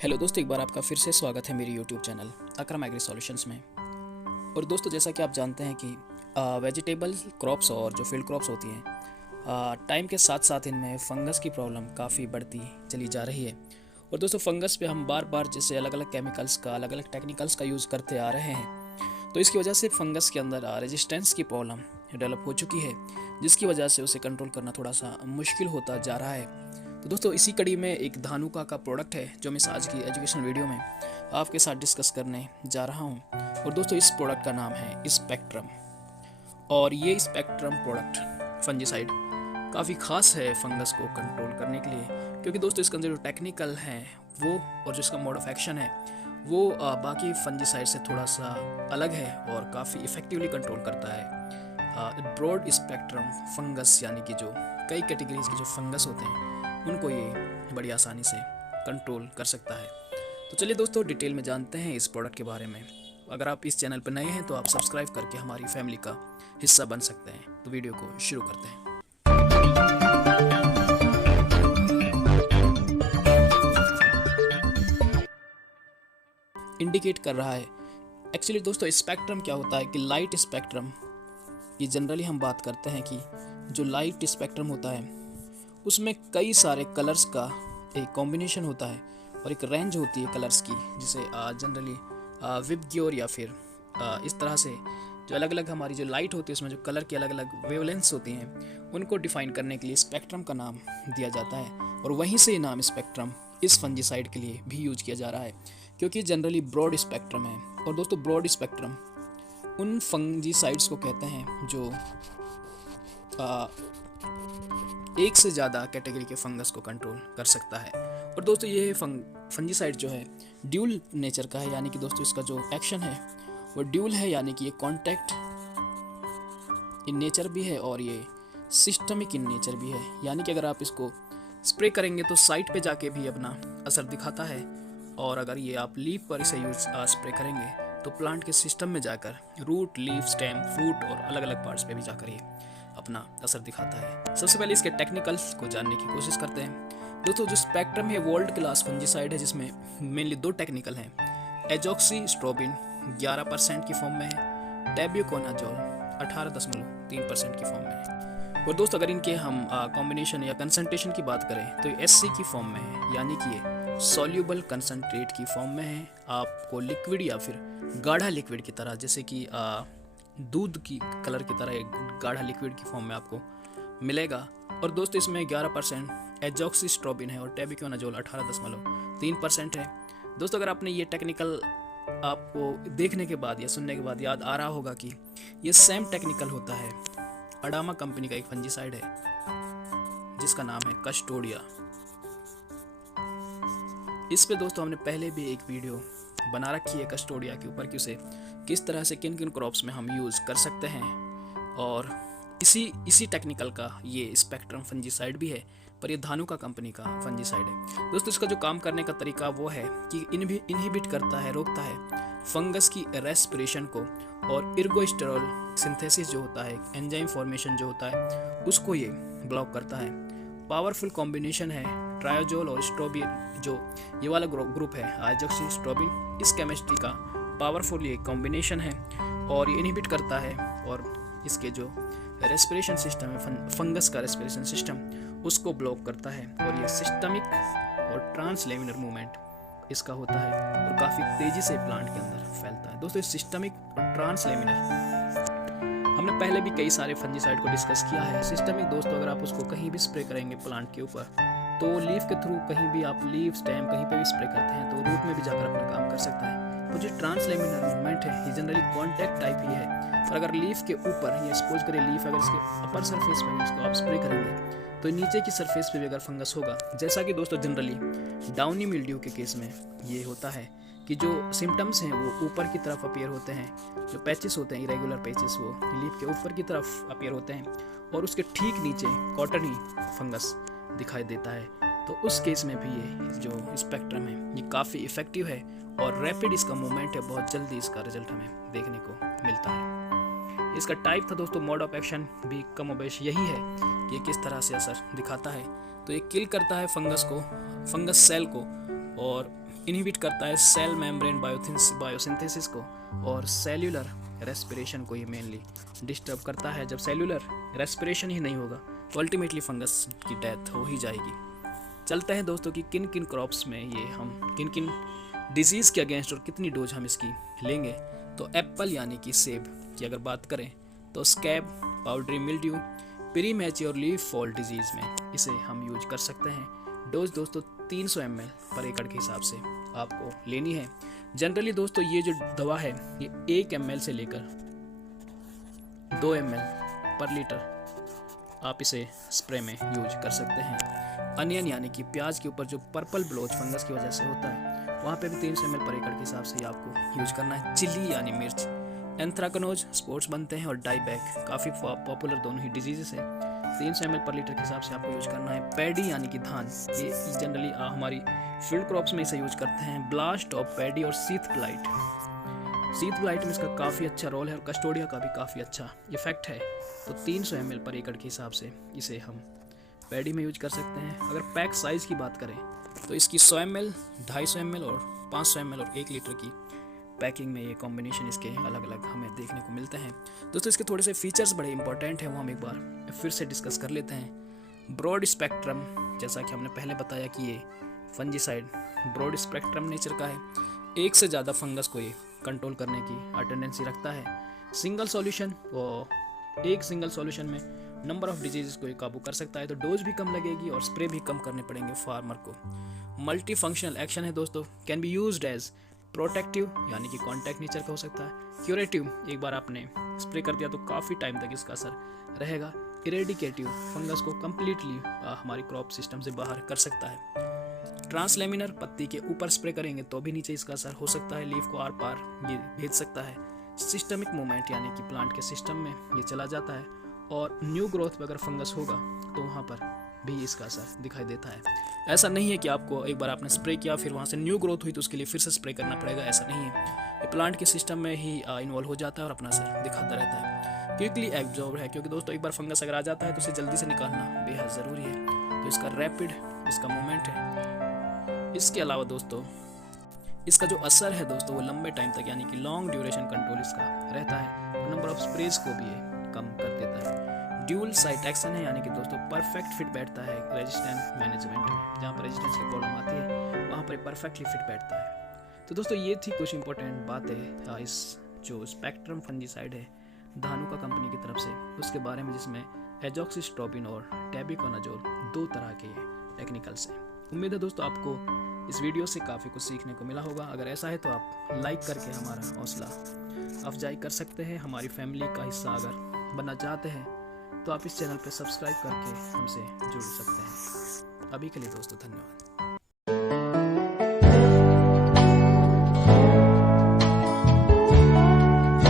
Hello दोस्तों, एक बार आपका फिर से स्वागत है मेरी यूट्यूब चैनल अकरम एग्री सॉल्यूशंस में। और दोस्तों, जैसा कि आप जानते हैं कि वेजिटेबल क्रॉप्स और जो फील्ड क्रॉप्स होती हैं, टाइम के साथ साथ इनमें फंगस की प्रॉब्लम काफ़ी बढ़ती चली जा रही है। और दोस्तों, फंगस पे हम बार बार जैसे अलग अलग केमिकल्स का, अलग अलग टेक्निकल्स का यूज़ करते आ रहे हैं, तो इसकी वजह से फंगस के अंदर रेजिस्टेंस की प्रॉब्लम डेवलप हो चुकी है, जिसकी वजह से उसे कंट्रोल करना थोड़ा सा मुश्किल होता जा रहा है। तो दोस्तों, इसी कड़ी में एक धानुका का प्रोडक्ट है जो मैं आज की एजुकेशन वीडियो में आपके साथ डिस्कस करने जा रहा हूं। और दोस्तों, इस प्रोडक्ट का नाम है स्पेक्ट्रम। और ये स्पेक्ट्रम प्रोडक्ट फंजीसाइड काफ़ी खास है फंगस को कंट्रोल करने के लिए, क्योंकि दोस्तों इसका जो टेक्निकल है वो और जो इसका मोड ऑफ एक्शन है वो बाकी फंजीसाइड से थोड़ा सा अलग है और काफ़ी इफेक्टिवली कंट्रोल करता है ब्रॉड स्पेक्ट्रम फंगस, यानी कि जो कई कैटेगरीज के जो फंगस होते हैं उनको ये बड़ी आसानी से कंट्रोल कर सकता है। तो चलिए दोस्तों, डिटेल में जानते हैं इस प्रोडक्ट के बारे में। अगर आप इस चैनल पर नए हैं तो आप सब्सक्राइब करके हमारी फैमिली का हिस्सा बन सकते हैं। तो वीडियो को शुरू करते हैं। इंडिकेट कर रहा है एक्चुअली दोस्तों, स्पेक्ट्रम क्या होता है कि लाइट स्पेक्ट्रम, ये जनरली हम बात करते हैं कि जो लाइट स्पेक्ट्रम होता है उसमें कई सारे कलर्स का एक कॉम्बिनेशन होता है और एक रेंज होती है कलर्स की, जिसे जनरली विबग्योर या फिर इस तरह से जो अलग अलग हमारी जो लाइट होती है उसमें जो कलर की अलग अलग वेवलेंस होती हैं उनको डिफाइन करने के लिए स्पेक्ट्रम का नाम दिया जाता है। और वहीं से नाम स्पेक्ट्रम इस फंजीसाइड के लिए भी यूज किया जा रहा है, क्योंकि जनरली ब्रॉड स्पेक्ट्रम है। और दोस्तों, ब्रॉड स्पेक्ट्रम उन फंजीसाइड्स को कहते हैं जो एक से ज़्यादा कैटेगरी के फंगस को कंट्रोल कर सकता है। और दोस्तों, ये फंजीसाइड जो है ड्यूल नेचर का है, यानी कि दोस्तों इसका जो एक्शन है वो ड्यूल है, यानी कि ये कॉन्टैक्ट इन नेचर भी है और ये सिस्टमिक इन नेचर भी है। यानी कि अगर आप इसको स्प्रे करेंगे तो साइट पे जाके भी अपना असर दिखाता है, और अगर ये आप लीफ पर इसे स्प्रे करेंगे तो प्लांट के सिस्टम में जाकर रूट, लीफ, स्टेम, फ्रूट और अलग अलग पार्ट्स पे भी जाकर ये अपना असर दिखाता है। सबसे पहले इसके टेक्निकल्स को जानने की कोशिश करते हैं। दोस्तों, जो स्पेक्ट्रम है वर्ल्ड क्लास फंजीसाइड है, जिसमें मेनली दो टेक्निकल हैं। एजॉक्सीस्ट्रोबिन 11% की फॉर्म में है, टेब्यूकोनाजोल 18.3% की फॉर्म में है। और दोस्तों, अगर इनके हम कॉम्बिनेशन या कंसंट्रेशन की बात करें तो ये SC की फॉर्म में है, यानी कि ये सॉल्यूबल कंसंट्रेट की फॉर्म में है। आपको लिक्विड या फिर गाढ़ा लिक्विड की तरह, जैसे कि दूध की कलर की तरह एक गाढ़ा लिक्विड की फॉर्म में आपको मिलेगा। और दोस्तों, इसमें 11% एजॉक्सीस्ट्रोबिन है और टेब्यूकोनाजोल 18.3% है। दोस्तों, अगर आपने ये टेक्निकल आपको देखने के बाद या सुनने के बाद याद आ रहा होगा कि ये सेम टेक्निकल होता है अडामा कंपनी का एक फंजीसाइड है जिसका नाम है कस्टोडिया। इस पे दोस्तों हमने पहले भी एक वीडियो बना रखी है कस्टोडिया के ऊपर कि उसे किस तरह से किन किन क्रॉप्स में हम यूज़ कर सकते हैं। और इसी टेक्निकल का ये स्पेक्ट्रम फंजीसाइड भी है, पर ये धानुका कंपनी का फंजीसाइड है। दोस्तों, इसका जो काम करने का तरीका वो है कि इनहिबिट करता है, रोकता है फंगस की रेस्पिरेशन को, और इर्गोस्टेरॉल सिंथेसिस जो होता है, एंजाइम फॉर्मेशन जो होता है, उसको ये ब्लॉक करता है। पावरफुल कॉम्बिनेशन है ट्रायोजोल और स्ट्रोबिन, जो ये वाला ग्रुप है आइजॉक्सीस्ट्रोबिन, इस केमिस्ट्री का पावरफुल ये कॉम्बिनेशन है और ये इनहिबिट करता है। और इसके जो रेस्पिरेशन सिस्टम है, फंगस का रेस्पिरेशन सिस्टम, उसको ब्लॉक करता है। और ये सिस्टमिक और ट्रांसलेमिनर मूवमेंट इसका होता है और काफ़ी तेज़ी से प्लांट के अंदर फैलता है। दोस्तों, सिस्टमिक और ट्रांसलेमिनर हमने पहले भी कई सारे फंजीसाइड को डिस्कस किया है। सिस्टमिक दोस्तों, अगर आप उसको कहीं भी स्प्रे करेंगे प्लांट के ऊपर, तो लीफ के थ्रू कहीं भी आप लीफ, स्टेम कहीं पे भी स्प्रे करते हैं तो रूट में भी जाकर अपना काम कर सकता है। तो जो ट्रांसलेमिनर मूवमेंट है ये जनरली कॉन्टैक्ट टाइप ही है। और अगर लीफ के ऊपर, ये सपोज करें लीफ अगर इसके अपर सरफेस पे इसको आप स्प्रे करेंगे तो नीचे की सरफेस पे भी अगर फंगस होगा, जैसा कि दोस्तों जनरली डाउनी मिल्ड्यू के केस में ये होता है कि जो सिम्टम्स हैं वो ऊपर की तरफ अपीयर होते हैं, जो पैचेस होते हैं इरेगुलर पैचेस वो लीफ के ऊपर की तरफ अपीयर होते हैं, और उसके ठीक नीचे कॉटनी फंगस दिखाई देता है। तो उस केस में भी ये जो स्पेक्ट्रम है ये काफ़ी इफेक्टिव है और रैपिड इसका मूवमेंट है, बहुत जल्दी इसका रिजल्ट हमें देखने को मिलता है। इसका टाइप था दोस्तों, मोड ऑफ एक्शन भी कमोबेश यही है कि ये किस तरह से असर दिखाता है। तो ये किल करता है फंगस सेल को, और इनहिबिट करता है सेल मेम्ब्रेन बायोसिंथेसिस को, और सेल्यूलर रेस्पिरेशन को ये मेनली डिस्टर्ब करता है। जब सेल्यूलर रेस्पिरेशन ही नहीं होगा तो अल्टीमेटली फंगस की डेथ हो ही जाएगी। चलते हैं दोस्तों कि किन किन क्रॉप्स में ये हम किन किन डिजीज़ के अगेंस्ट और कितनी डोज हम इसकी लेंगे। तो एप्पल यानी कि सेब की अगर बात करें तो scab, powdery mildew, premature leaf fall disease में इसे हम यूज कर सकते हैं। डोज दोस्तों 300 ml पर एकड़ के हिसाब से आपको लेनी है। जनरली दोस्तों ये जो दवा है ये 1 ml से लेकर 2 ml पर लीटर आप इसे स्प्रे में यूज कर सकते हैं। अनियन यानी कि प्याज के ऊपर जो पर्पल ब्लोच फंगस की वजह से होता है वहाँ पे भी 300 ml पर एकड़ के हिसाब से आपको यूज करना है। चिली यानी मिर्च, एंथ्राकनोज स्पोर्ट्स बनते हैं, और डाईबैक काफ़ी पॉपुलर दोनों ही डिजीज़ है। 300 ml पर लीटर के हिसाब से आपको यूज करना है। पैडी यानी कि धान, ये जनरली हमारी फील्ड क्रॉप्स में इसे यूज करते हैं। ब्लास्ट ऑफ पैडी और सीथ ब्लाइट में इसका काफ़ी अच्छा रोल है और कस्टोडिया का भी काफ़ी अच्छा इफेक्ट है। तो 300 ml पर एकड़ के हिसाब से इसे हम पैडी में यूज कर सकते हैं। अगर पैक साइज़ की बात करें तो इसकी 100 ml, 250 ml और 500 ml और 1 लीटर की पैकिंग में ये कॉम्बिनेशन इसके अलग अलग हमें देखने को मिलते हैं। दोस्तों इसके थोड़े से फीचर्स बड़े इंपॉर्टेंट हैं, वो हम एक बार फिर से डिस्कस कर लेते हैं। ब्रॉड स्पेक्ट्रम, जैसा कि हमने पहले बताया कि ये फंजीसाइड ब्रॉड स्पेक्ट्रम नेचर का है। एक से ज़्यादा फंगस को ये कंट्रोल करने की टेंडेंसी रखता है। सिंगल सॉल्यूशन, वो एक सिंगल सॉल्यूशन में नंबर ऑफ डिजीज़ को ये काबू कर सकता है, तो डोज भी कम लगेगी और स्प्रे भी कम करने पड़ेंगे फार्मर को। मल्टी फंक्शनल एक्शन है दोस्तों, can be used as protective यानी कि कॉन्टैक्ट नेचर का हो सकता है। क्यूरेटिव, एक बार आपने स्प्रे कर दिया तो काफ़ी टाइम तक इसका असर रहेगा। इरेडिकेटिव, फंगस को कम्प्लीटली हमारी क्रॉप सिस्टम से बाहर कर सकता है। ट्रांसलेमिनर, पत्ती के ऊपर स्प्रे करेंगे तो भी नीचे इसका असर हो सकता है, लीफ को आर पार ये भेज सकता है। सिस्टमिक मूवमेंट यानी कि प्लांट के सिस्टम में ये चला जाता है, और न्यू ग्रोथ पे अगर फंगस होगा तो वहाँ पर भी इसका असर दिखाई देता है। ऐसा नहीं है कि आपको एक बार आपने स्प्रे किया फिर वहाँ से न्यू ग्रोथ हुई तो उसके लिए फिर से स्प्रे करना पड़ेगा, ऐसा नहीं है। ये प्लांट के सिस्टम में ही इन्वॉल्व हो जाता है और अपना असर दिखाता रहता है। क्विकली एब्जॉर्ब है, क्योंकि दोस्तों एक बार फंगस अगर आ जाता है तो उसे जल्दी से निकालना बेहद ज़रूरी है, तो इसका रैपिड इसका मूवमेंट है। इसके अलावा दोस्तों इसका जो असर है दोस्तों वो लंबे टाइम तक यानी कि लॉन्ग ड्यूरेशन कंट्रोल इसका रहता है, और नंबर ऑफ स्प्रेज को भी ये कम कर देता है। ड्यूल साइट एक्शन है, यानी कि दोस्तों परफेक्ट फिट बैठता है रेजिस्टेंस मैनेजमेंट में। जहाँ पर रेजिस्टेंस की प्रॉब्लम आती है वहाँ पर परफेक्टली फिट बैठता है। तो दोस्तों ये थी कुछ इंपॉर्टेंट बातें इस जो स्पेक्ट्रम फंजीसाइड है धानुका कंपनी की तरफ से उसके बारे में, जिसमें एजॉक्सिस्ट्रोबिन और टेबिकोनाजोल 2 तरह के टेक्निकल्स हैं। उम्मीद है दोस्तों आपको इस वीडियो से काफ़ी कुछ सीखने को मिला होगा। अगर ऐसा है तो आप लाइक करके हमारा हौसला अफजाई कर सकते हैं। हमारी फैमिली का हिस्सा अगर बनना चाहते हैं तो आप इस चैनल पर सब्सक्राइब करके हमसे जुड़ सकते हैं। अभी के लिए दोस्तों धन्यवाद।